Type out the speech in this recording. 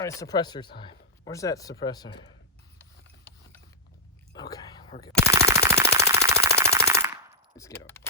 right, suppressor time. Where's that suppressor? Okay, we're good. Let's get up.